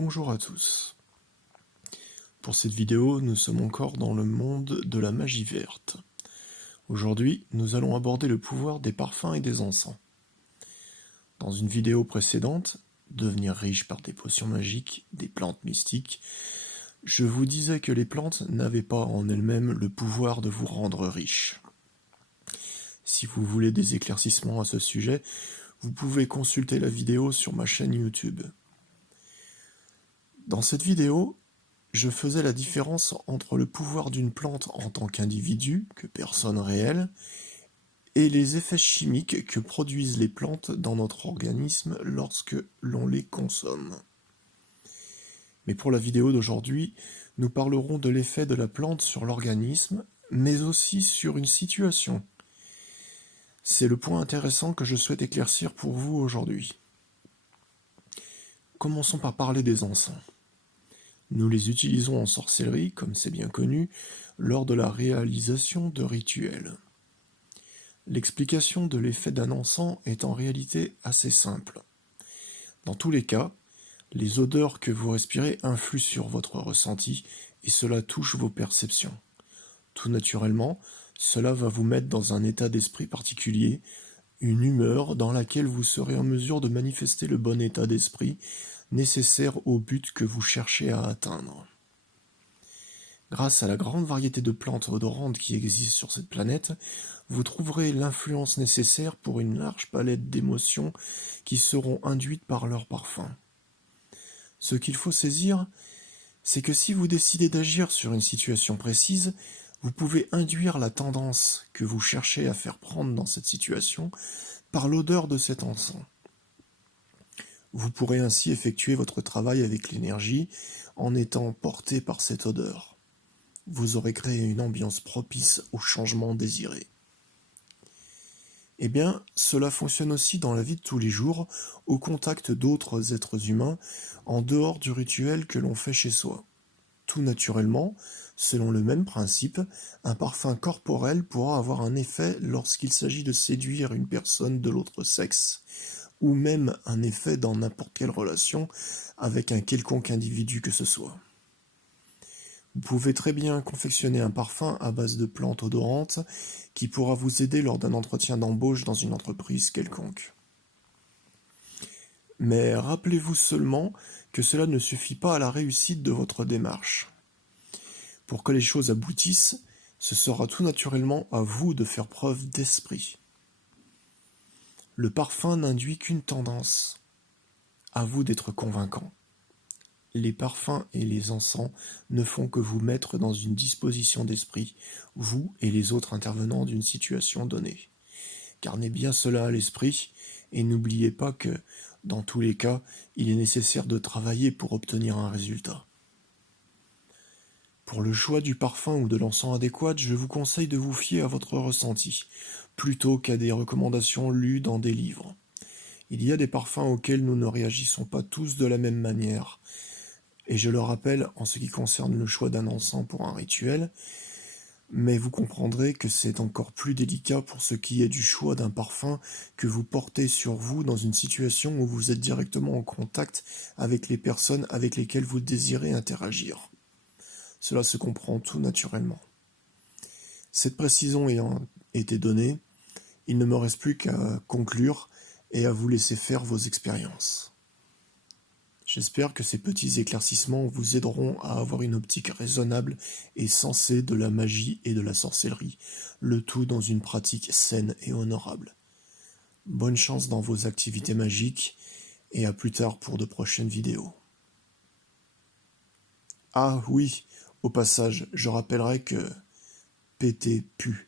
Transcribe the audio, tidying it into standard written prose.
Bonjour à tous. Pour cette vidéo, nous sommes encore dans le monde de la magie verte. Aujourd'hui, nous allons aborder le pouvoir des parfums et des encens. Dans une vidéo précédente, devenir riche par des potions magiques, des plantes mystiques, je vous disais que les plantes n'avaient pas en elles-mêmes le pouvoir de vous rendre riche. Si vous voulez des éclaircissements à ce sujet, vous pouvez consulter la vidéo sur ma chaîne YouTube. Dans cette vidéo, je faisais la différence entre le pouvoir d'une plante en tant qu'individu, que personne réelle, et les effets chimiques que produisent les plantes dans notre organisme lorsque l'on les consomme. Mais pour la vidéo d'aujourd'hui, nous parlerons de l'effet de la plante sur l'organisme, mais aussi sur une situation. C'est le point intéressant que je souhaite éclaircir pour vous aujourd'hui. Commençons par parler des encens. Nous les utilisons en sorcellerie, comme c'est bien connu, lors de la réalisation de rituels. L'explication de l'effet d'un encens est en réalité assez simple. Dans tous les cas, les odeurs que vous respirez influent sur votre ressenti et cela touche vos perceptions. Tout naturellement, cela va vous mettre dans un état d'esprit particulier, une humeur dans laquelle vous serez en mesure de manifester le bon état d'esprit nécessaire au but que vous cherchez à atteindre. Grâce à la grande variété de plantes odorantes qui existent sur cette planète, vous trouverez l'influence nécessaire pour une large palette d'émotions qui seront induites par leur parfum. Ce qu'il faut saisir, c'est que si vous décidez d'agir sur une situation précise, vous pouvez induire la tendance que vous cherchez à faire prendre dans cette situation par l'odeur de cet encens. Vous pourrez ainsi effectuer votre travail avec l'énergie en étant porté par cette odeur. Vous aurez créé une ambiance propice au changement désiré. Eh bien, cela fonctionne aussi dans la vie de tous les jours, au contact d'autres êtres humains, en dehors du rituel que l'on fait chez soi. Tout naturellement, selon le même principe, un parfum corporel pourra avoir un effet lorsqu'il s'agit de séduire une personne de l'autre sexe, ou même un effet dans n'importe quelle relation avec un quelconque individu que ce soit. Vous pouvez très bien confectionner un parfum à base de plantes odorantes qui pourra vous aider lors d'un entretien d'embauche dans une entreprise quelconque. Mais rappelez-vous seulement que cela ne suffit pas à la réussite de votre démarche. Pour que les choses aboutissent, ce sera tout naturellement à vous de faire preuve d'esprit. Le parfum n'induit qu'une tendance. À vous d'être convaincant. Les parfums et les encens ne font que vous mettre dans une disposition d'esprit, vous et les autres intervenants d'une situation donnée. Gardez bien cela à l'esprit et n'oubliez pas que, dans tous les cas, il est nécessaire de travailler pour obtenir un résultat. Pour le choix du parfum ou de l'encens adéquat, je vous conseille de vous fier à votre ressenti, plutôt qu'à des recommandations lues dans des livres. Il y a des parfums auxquels nous ne réagissons pas tous de la même manière. Et je le rappelle en ce qui concerne le choix d'un encens pour un rituel, mais vous comprendrez que c'est encore plus délicat pour ce qui est du choix d'un parfum que vous portez sur vous dans une situation où vous êtes directement en contact avec les personnes avec lesquelles vous désirez interagir. Cela se comprend tout naturellement. Cette précision ayant été donnée, il ne me reste plus qu'à conclure et à vous laisser faire vos expériences. J'espère que ces petits éclaircissements vous aideront à avoir une optique raisonnable et sensée de la magie et de la sorcellerie, le tout dans une pratique saine et honorable. Bonne chance dans vos activités magiques et à plus tard pour de prochaines vidéos. Ah oui, au passage, je rappellerai que péter pue.